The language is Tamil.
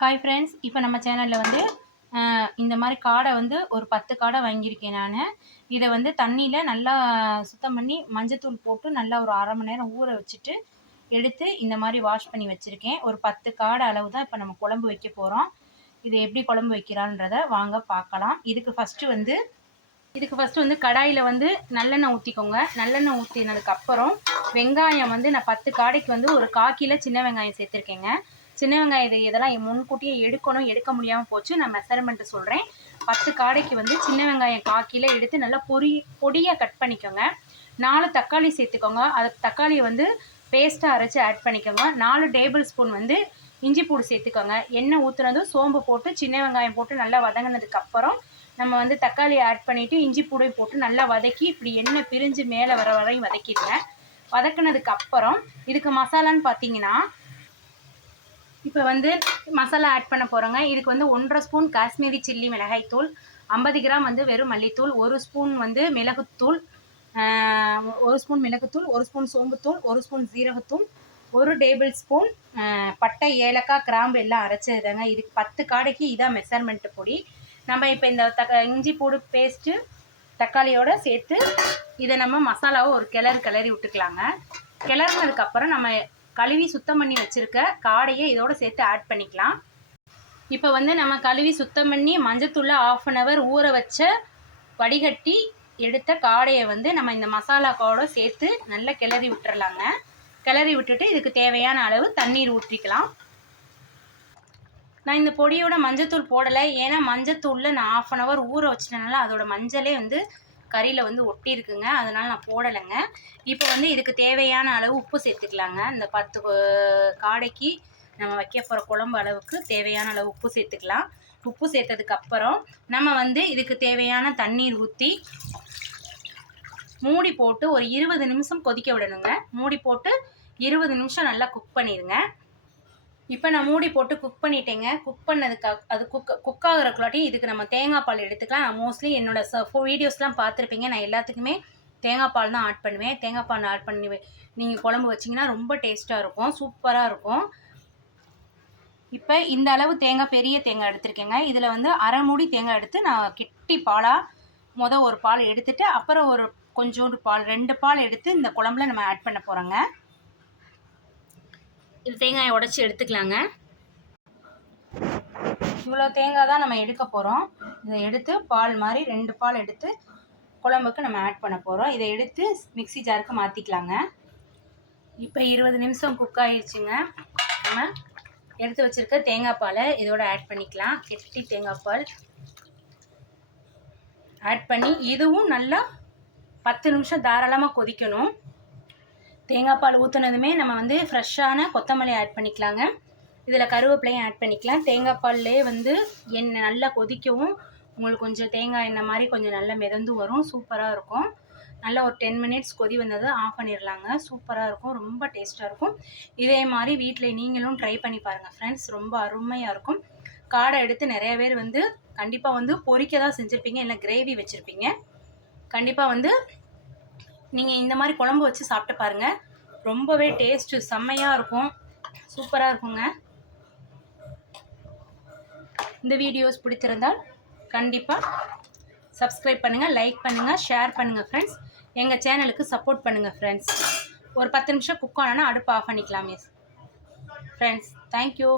ஹாய் ஃப்ரெண்ட்ஸ் இப்போ நம்ம சேனலில் வந்து இந்த மாதிரி காடை வந்து ஒரு பத்து காடை வாங்கியிருக்கேன் நான். இதை வந்து தண்ணியில் நல்லா சுத்தம் பண்ணி மஞ்சத்தூள் போட்டு நல்லா ஒரு அரை மணி நேரம் ஊற வச்சுட்டு எடுத்து இந்த மாதிரி வாஷ் பண்ணி வச்சுருக்கேன். ஒரு பத்து காடை அளவு தான் இப்போ நம்ம குழம்பு வைக்க போகிறோம் இது எப்படி குழம்பு வைக்கிறான்றத வாங்க பார்க்கலாம். இதுக்கு ஃபஸ்ட்டு வந்து இதுக்கு ஃபஸ்ட்டு வந்து கடாயில் வந்து நல்லெண்ணெய் ஊற்றிக்கோங்க நல்லெண்ணெய் ஊற்றினதுக்கப்புறம் வெங்காயம் வந்து நான் பத்து காடைக்கு வந்து ஒரு காக்கியில் சின்ன வெங்காயம் சேர்த்துருக்கேங்க. சின்ன வெங்காயம் இது இதெல்லாம் முன்கூட்டியே எடுக்கணும் எடுக்க முடியாமல் போச்சு. நான் மெஷர்மெண்ட்டு சொல்கிறேன் பத்து காடைக்கு வந்து சின்ன வெங்காயம் காக்கில எடுத்து நல்லா பொறி பொடியாக கட் பண்ணிக்கோங்க. நாலு தக்காளி சேர்த்துக்கோங்க. அது தக்காளியை வந்து பேஸ்ட்டாக அரைச்சி ஆட் பண்ணிக்கோங்க. நாலு டேபிள் ஸ்பூன் வந்து இஞ்சி பூடு சேர்த்துக்கோங்க. எண்ணெய் ஊற்றுனதும் சோம்பு போட்டு சின்ன வெங்காயம் போட்டு நல்லா வதங்கினதுக்கப்புறம் நம்ம வந்து தக்காளியை ஆட் பண்ணிவிட்டு இஞ்சி பூடையும் போட்டு நல்லா வதக்கி இப்படி எண்ணெய் பிரிஞ்சு மேலே வர வரையும் வதக்கிடுங்க. வதக்குனதுக்கு அப்புறம் இதுக்கு மசாலான்னு பார்த்தீங்கன்னா இப்போ வந்து மசாலா ஆட் பண்ண போகிறோங்க இதுக்கு வந்து ஒன்றரை ஸ்பூன் காஷ்மீரி சில்லி மிளகாய்த்தூள் ஐம்பது கிராம் வந்து வெறும் மல்லித்தூள் ஒரு ஸ்பூன் வந்து மிளகுத்தூள் ஒரு ஸ்பூன் மிளகுத்தூள் ஒரு ஸ்பூன் சோம்புத்தூள் ஒரு ஸ்பூன் ஜீரகத்தூள் ஒரு டேபிள் ஸ்பூன் பட்டை ஏலக்காய் கிராம்பு எல்லாம் அரைச்சிருந்தாங்க இதுக்கு பத்து காடைக்கு இதான் மெஷர்மெண்ட்டு பொடி. நம்ம இப்போ இந்த தக்க இஞ்சி பூடு பேஸ்ட்டு தக்காளியோட சேர்த்து இதை நம்ம மசாலாவை ஒரு கிளறு கிளறி விட்டுக்கலாங்க. கிளறுனதுக்கப்புறம் நம்ம கழுவி சுத்தம் பண்ணி வச்சுருக்க காடையை இதோடு சேர்த்து ஆட் பண்ணிக்கலாம். இப்போ வந்து நம்ம கழுவி சுத்தம் பண்ணி மஞ்சத்தூளில் ஆஃப் அன் ஹவர் ஊற வச்ச வடிகட்டி எடுத்த காடையை வந்து நம்ம இந்த மசாலாக்கோட சேர்த்து நல்லா கிளறி விட்டுறலாங்க. கிளறி விட்டுட்டு இதுக்கு தேவையான அளவு தண்ணீர் ஊற்றிக்கலாம். நான் இந்த பொடியோட மஞ்சத்தூள் போடலை. ஏன்னா மஞ்சத்தூளில் நான் ஆஃப் அன் ஹவர் ஊற வச்சிட்டனால அதோட மஞ்சளே வந்து கறியில் வந்து ஒட்டி இருக்குங்க அதனால் நான் போடலைங்க. இப்போ வந்து இதுக்கு தேவையான அளவு உப்பு சேர்த்துக்கலாங்க. இந்த பத்து காடைக்கு நம்ம வைக்க போகிற குழம்பு அளவுக்கு தேவையான அளவு உப்பு சேர்த்துக்கலாம். உப்பு சேர்த்ததுக்கப்புறம் நம்ம வந்து இதுக்கு தேவையான தண்ணீர் ஊற்றி மூடி போட்டு ஒரு இருபது நிமிஷம் கொதிக்க விடணுங்க. மூடி போட்டு இருபது நிமிஷம் நல்லா குக் பண்ணிடுங்க. இப்போ நான் மூடி போட்டு குக் பண்ணிட்டேங்க. குக் பண்ணதுக்கு அது குக் குக் ஆகிறக்குள்ளாட்டி இதுக்கு நம்ம தேங்காய் பால் எடுத்துக்கலாம். நான் மோஸ்ட்லி என்னோட ச வீடியோஸ்லாம் பார்த்துருப்பீங்க. நான் எல்லாத்துக்குமே தேங்காய் பால் தான் ஆட் பண்ணுவேன். தேங்காய் பால் ஆட் பண்ணி நீங்கள் குழம்பு வச்சிங்கன்னா ரொம்ப டேஸ்ட்டாக இருக்கும். சூப்பராக இருக்கும். இப்போ இந்த அளவு தேங்காய் பெரிய தேங்காய் எடுத்திருக்கேங்க. இதில் வந்து அரை மூடி தேங்காய் எடுத்து நான் கிட்டி பாலாக மொதல் ஒரு பால் எடுத்துட்டு அப்புறம் ஒரு கொஞ்சோண்டு பால் ரெண்டு பால் எடுத்து இந்த குழம்புல நம்ம ஆட் பண்ண போகிறோங்க இது தேங்காயை உடச்சி எடுத்துக்கலாங்க. இவ்வளோ தேங்காய் தான் நம்ம எடுக்க போகிறோம் இதை எடுத்து பால் மாதிரி ரெண்டு பால் எடுத்து குழம்புக்கு நம்ம ஆட் பண்ண போகிறோம் இதை எடுத்து மிக்ஸி ஜாருக்கு மாற்றிக்கலாங்க இப்போ இருபது நிமிஷம் குக் ஆயிடுச்சுங்க நம்ம எடுத்து வச்சிருக்க தேங்காய் பாலை இதோட ஆட் பண்ணிக்கலாம். கெட்டி தேங்காய் பால் ஆட் பண்ணி இதுவும் நல்லா பத்து நிமிஷம் தாராளமாக கொதிக்கணும். தேங்காய் பால் ஊற்றுனதுமே நம்ம வந்து ஃப்ரெஷ்ஷான கொத்தமல்லி ஆட் பண்ணிக்கலாங்க. இதில் கருவேப்பிலையும் ஆட் பண்ணிக்கலாம். தேங்காய் பால்லே வந்து எண்ணெய் நல்லா கொதிக்கவும் உங்களுக்கு கொஞ்சம் தேங்காய் எண்ணெய் மாதிரி கொஞ்சம் நல்லா மிதந்து வரும். சூப்பராக இருக்கும். நல்லா ஒரு டென் மினிட்ஸ் கொதி வந்தது ஆஃப் பண்ணிடலாங்க சூப்பராக இருக்கும். ரொம்ப டேஸ்ட்டாக இருக்கும். இதே மாதிரி வீட்டில் நீங்களும் ட்ரை பண்ணி பாருங்கள் ஃப்ரெண்ட்ஸ் ரொம்ப அருமையாக இருக்கும். காடை எடுத்து நிறைய பேர் வந்து கண்டிப்பாக வந்து பொறிக்க தான் செஞ்சுருப்பீங்க. இல்லை கிரேவி வச்சுருப்பீங்க. கண்டிப்பாக வந்து நீங்கள் இந்த மாதிரி குழம்பு வச்சு சாப்பிட்டு பாருங்கள் ரொம்பவே டேஸ்ட்டு செம்மையாக இருக்கும். சூப்பராக இருக்குங்க. இந்த வீடியோஸ் பிடிச்சிருந்தால் கண்டிப்பாக சப்ஸ்கிரைப் பண்ணுங்கள் லைக் பண்ணுங்கள் ஷேர் பண்ணுங்கள் ஃப்ரெண்ட்ஸ் எங்கள் சேனலுக்கு சப்போர்ட் பண்ணுங்கள் ஃப்ரெண்ட்ஸ் ஒரு பத்து நிமிஷம் குக் ஆனோன்னா அடுப்பு ஆஃப் பண்ணிக்கலாம். Miss friends thank you